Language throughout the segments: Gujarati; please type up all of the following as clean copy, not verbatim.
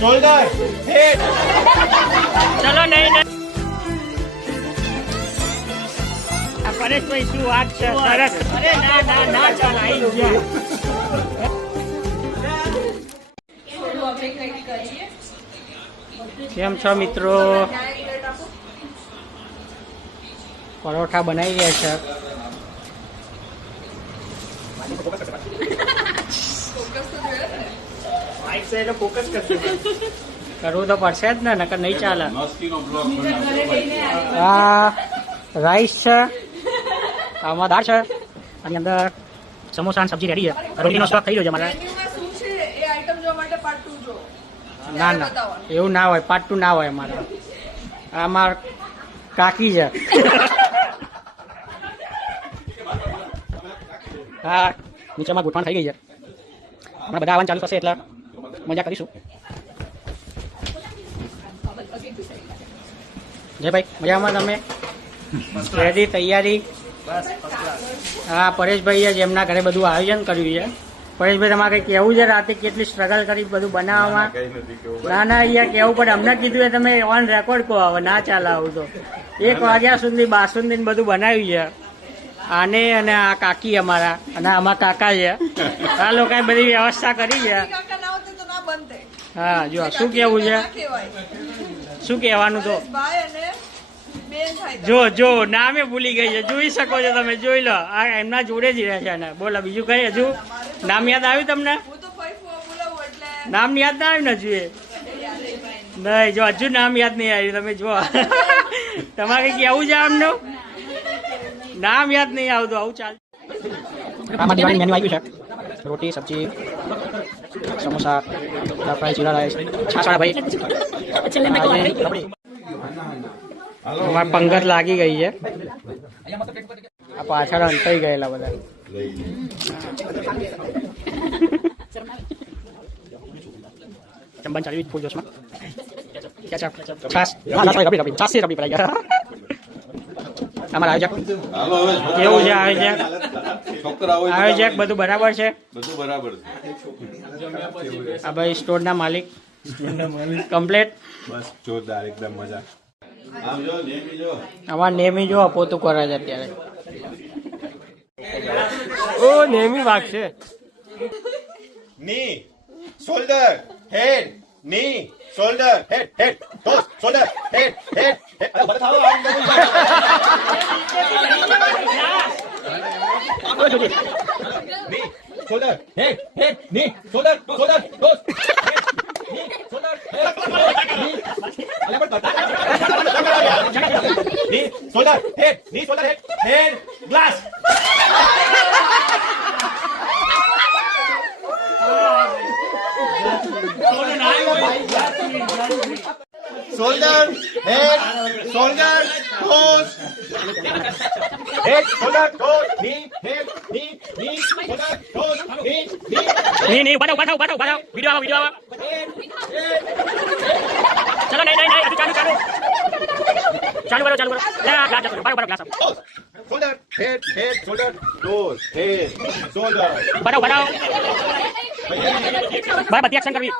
શોલ્ડર હેડ. ચલો નહીં આ પરેશભાઈ શું વાત છે સરસ. અરે ના ના ના ચાલ આવી ગયા. કેમ છો મિત્રો? પરોઠા બનાવી રહ્યા છે. કરવું તો પડશે જ ને, નકર નહીં ચાલે. આ રાઈસ છે, આમાં દાળ છે, આની અંદર સમોસા અને સબ્જી રેડી છે. રોટીનો સ્ટોક થઈ ગયો છે મારા. ના ના એવું ના હોય, પાર્ટ 2 ના હોય અમારે. આ અમાર કાકી છે. હા નીચેમાં ગોઠવણ થઈ ગઈ છે. હમણાં બધા આવવાનું ચાલુ થશે એટલે મજા કરીશું. જય ભાઈ મજામાં? તમે રેડી? તૈયારી? હા પરેશભાઈએ જેમના ઘરે બધું આયોજન કર્યું છે. પરેશભાઈ તમારે કંઈ કહેવું છે? રાતે કેટલી સ્ટ્રગલ કરી બધું બનાવવામાં? ના ના અહીંયા કહેવું પડે. અમને કીધું એ તમે ઓન રેકોર્ડ કહો. હવે ના ચાલે આવું તો. 1 વાગ્યા સુધી બાસુંદી બધું બનાવ્યું છે. આને અને આ કાકી અમારા અને આમાં કાકા છે. આ લોકોએ બધી વ્યવસ્થા કરી છે. હા જો શું કેવું છે? શું કહેવાનું? તો જો જો નામે ભૂલી ગઈ છે. જોઈ શકો છો તમે, જોઈ લો. આ એમના જોડે જ રહે છે. બોલો બીજું કઈ? હજુ નામ યાદ આવ્યું તમને? નામ યાદ ના આવ્યું ને? હજુ નહીં જો હજુ નામ યાદ નહીં આવ્યું. તમે જો તમારે કઈ કેવું છે આમનું? નામ યાદ નહીં આવતું. આવું ચાલ. આમાં દિવાળી મેનુ આવ્યું છે. રોટી, સબ્જી, સમોસા, ફ્રાય, જીરા રાઈસ, છાસવાળા ભાઈ. અમારે પંગત લાગી ગઈ છે. આ પાછળ અંતાઈ ગયેલા બધા. જમવાનું ચાલ્યું ફૂલ જોશમાં. છાસ રબડી પડાઈ ગયા. અમારા આયોજક કેવું છે? આયોજક બધું બરાબર છે? બધું બરાબર છે. આ ભાઈ સ્ટોરના માલિક કમ્પ્લેટ. બસ જોરદાર એકદમ મજા. આમ જો નેમી જો. અમાર નેમી જો પોતું કરે છે અત્યારે. ઓ નેમી વાગશે. ની શોલ્ડર હેડ. ની શોલ્ડર હેડ હેડ ટોસ શોલ્ડર હેડ હેડ હેડ. અરે બધા થાઓ. ની શોલ્ડર હેડ હેડ. ની શોલ્ડર શોલ્ડર ટોસ ની શોલ્ડર હેડ. અલે પણ બતા. ની શોલ્ડર હેડ. ની શોલ્ડર હેડ હેડ glass. Shoulder, head, shoulder, toes. Head, shoulder, toes, knee, head, knee, knee, shoulder, toes, knee, knee. नहीं बताओ बताओ बताओ बताओ वीडियो आओ चलो नहीं नहीं नहीं अभी चालू चालू चालू करो ग्लास करो बराबर glass Shoulder, head, head, shoulder, toes, head, shoulder. बताओ बताओ भाई बत्ती एक्शन करवी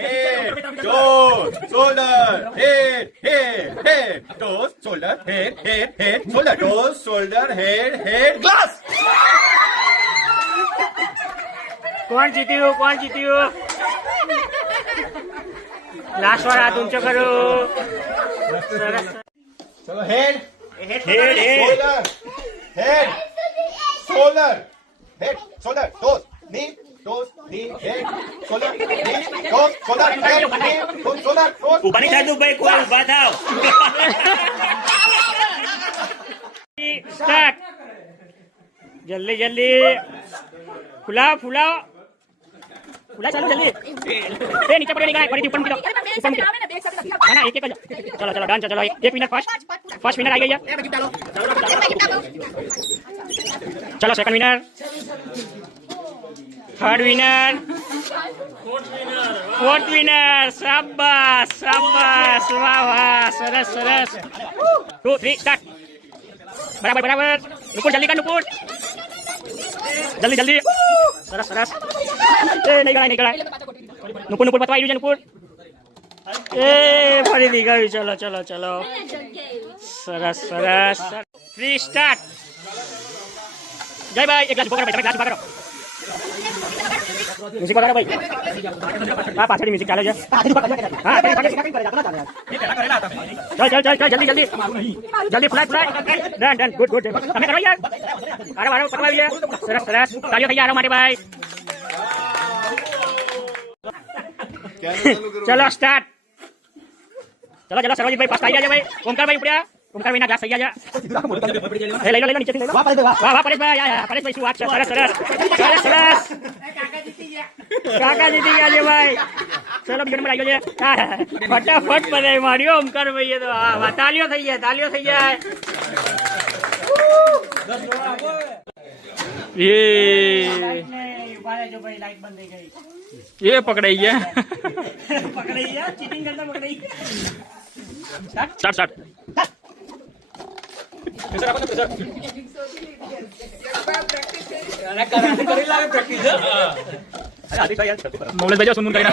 Head, toes, shoulder, head, head, head, toes, shoulder, head, head, head, shoulder, toes, shoulder, head, head, glass. कौन जीत्યું ग्लास वाला हाथ ऊंचो करो सरस चलो head, shoulder, head, shoulder, head, shoulder, toes, knee, toes, knee, head, shoulder, knee, toes, shoulder, head, knee, toes, shoulder, toes. ऊपर नहीं था भाई कोई ऊपर था स्टार्ट जल्दी जल्दी फुलाओ फुलाओ फुला चलो जल्दी ए नीचे पड़े निकाल ऊपर ऊपर ना एक एक चलो चलो डांस चलो एक विनर फर्स्ट विनर आ गई है चलो second winner third winner fourth winner शाबाश शाबाश वाह वाह सरस सरस 2 3 स्टार्ट बराबर बराबर नुपुर जल्दी कर नुपुर जल्दी जल्दी सरस सरस नहीं गड़ा નુપુર નુપુર પતવાઈ રહ્યું છે નુપુર. એ ફરીથી ગયું. ચલો ચલો ચલો સરસ સરસ. 3 સ્ટાર્ટ. જય ભાઈ એક ગ્લાસ ઉભો કરો ભાઈ. તમે ગ્લાસ ઉભા કરો. મ્યુઝિક વગાડો ભાઈ. હા પાછળની મ્યુઝિક ચાલે છે. હા ચાલ ચાલ ચાલ જલ્દી જલ્દી જલ્દી fly fly. Done done good good. તમે કરો યાર. આરો આરો પકવાઈએ. સરસ સરસ. તાળીઓ થઈ જાય આરો માટે ભાઈ. ચલો સ્ટાર્ટ. ચલો ચલો સરોજીભાઈ પાસ થઈ ગયા છે ભાઈ. ઓમકારભાઈ ઉપડ્યા. ઓમકારભાઈ ના ગ્લાસ થઈ ગયા છે. લઈ લો નીચેથી લઈ લો. વાહ વાહ પરેશભાઈ. પરેશભાઈ શું વાત છે. સરસ સરસ સરસ સરસ. કાકા જીતી ગયા છે ભાઈ. ચલો બીજો નંબર આવી ગયો છે. ફટાફટ બધાય માર્યો ઓમકારભાઈએ તો. હા તાલીઓ થઈ જાય તાલીઓ થઈ જાય. ये पकड़ाई है પકડાઈ ગયા. ચીટિંગ કરતા પકડાઈ ગયા. स्टार्ट स्टार्ट मोबाइल भेजो सुन करना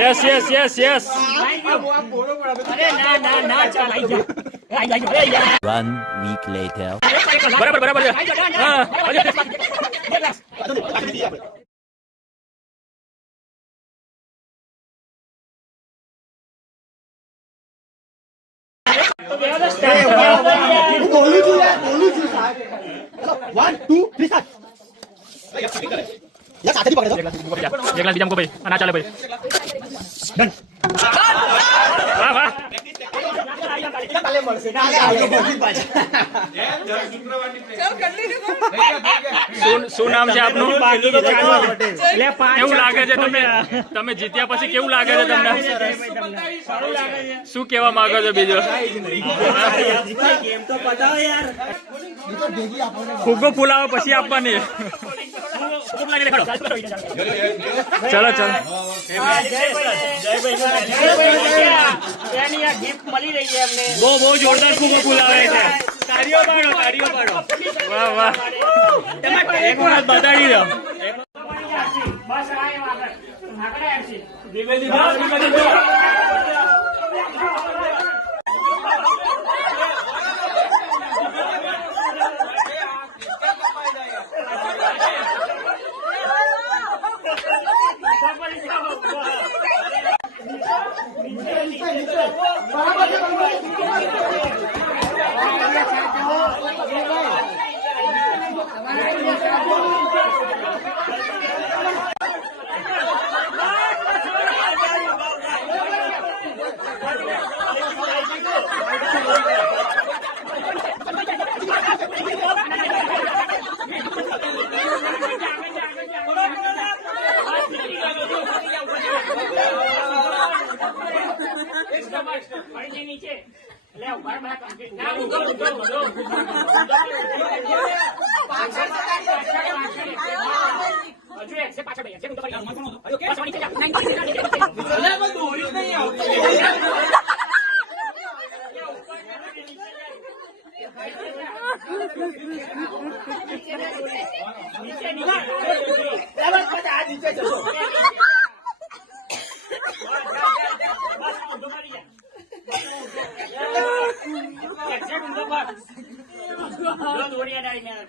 यस यस यस यस અરે ના ના ના ચાલ આઈ જા. 1 week later. बराबर बराबर हां બોલું છું સાહેબ. ચલો 1 2 3 સ્ટાર્ટ. યાર સાથેથી પકડો. एक लाख दीजिए हमको भाई आना चले भाई ડન. वाह वाह કાલે મળશે. કાલે આવજો બધી પાછા. શું નામ છે આપનું? બાકી તો ચાલુ પટેલ. એટલે કેવું લાગે છે તમે તમે જીત્યા પછી કેવું લાગે છે તમને? સારું લાગે છે. શું કહેવા માંગો છો બીજો? ગેમ તો પતાવો યાર. ફુગ્ગો ફૂલાવો પછી આપવાની. ચલો ચલો એની આ gift મળી રહી છે અમને. બહુ જોરદાર ફુગ્ગો ફૂલાવે છે. તાળીઓ પાડો તાળીઓ પાડો. વાહ વાહ એક વખત બતાવી દો. બસ આયો આગળ. આગળ આવશે. નીચે લે ઉભા બહાર કમ્પ્લીટ ના ઉગો ઉગો ઉગો હજુ એક છે પાછળ ભાઈ છે ઉગો પડી પાછળ નીચે જા અલે પણ દોરી નહીં આવતી નીચે નીચે બસ આ નીચે જશો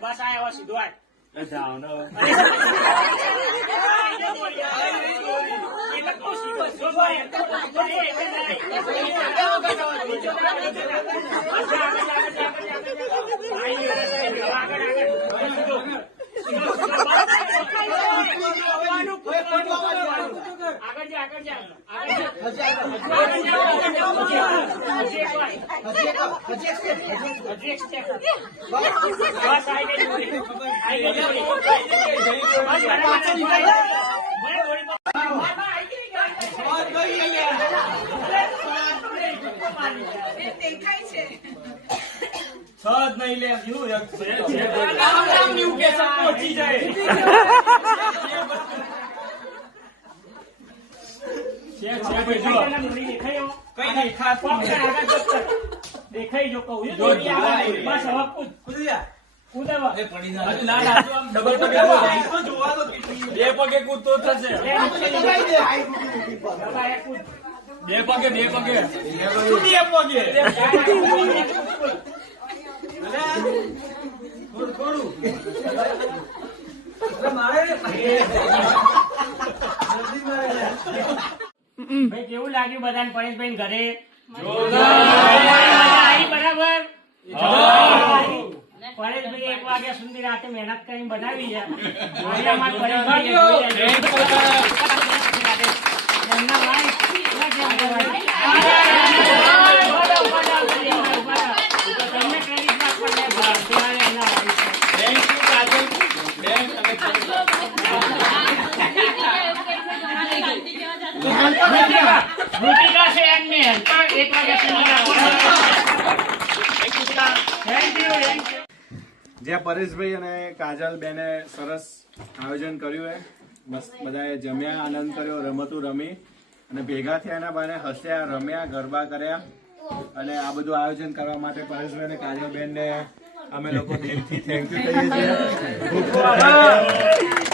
બસ આયા સીધો આગળ જા આગળ જા નહીં લે પહોંચી જાય કઈ નહીં ખાસ દેખાઈ જો કહું છું. દોરી આવે. બસ હવે કૂદ. કૂદ હવે. બે પગે કૂદતો થશે. દબાય કૂદ. બે પગે બે પગે ભાઈ કેવું લાગ્યું બધાને પરેશભાઈ ઘરે? આવી બરાબર. પરેશભાઈ 1 વાગ્યા સુધી રાતે મહેનત કરીને બનાવી છે. આજે અમારા પરેશભાઈએ જોઈ એમના ભાઈ તમને ક્રેડિટ આપવા એમના ભૂતિકા છે એમને 1 વાગ્યા સુધી. જ્યાં પરેશભાઈ અને કાજલ બેને સરસ આયોજન કર્યું હે. મસ્ત બધાએ જમ્યા, આનંદ કર્યો, રમતું રમી અને ભેગા થયા, એના બાને હસ્યા, રમ્યા, ગરબા કર્યા અને આ બધું આયોજન કરવા માટે પરેશભાઈ અને કાજલ બેનને અમે લોકો દિલથી થેન્ક યુ કહીએ છીએ. ખૂબ ખૂબ આભાર.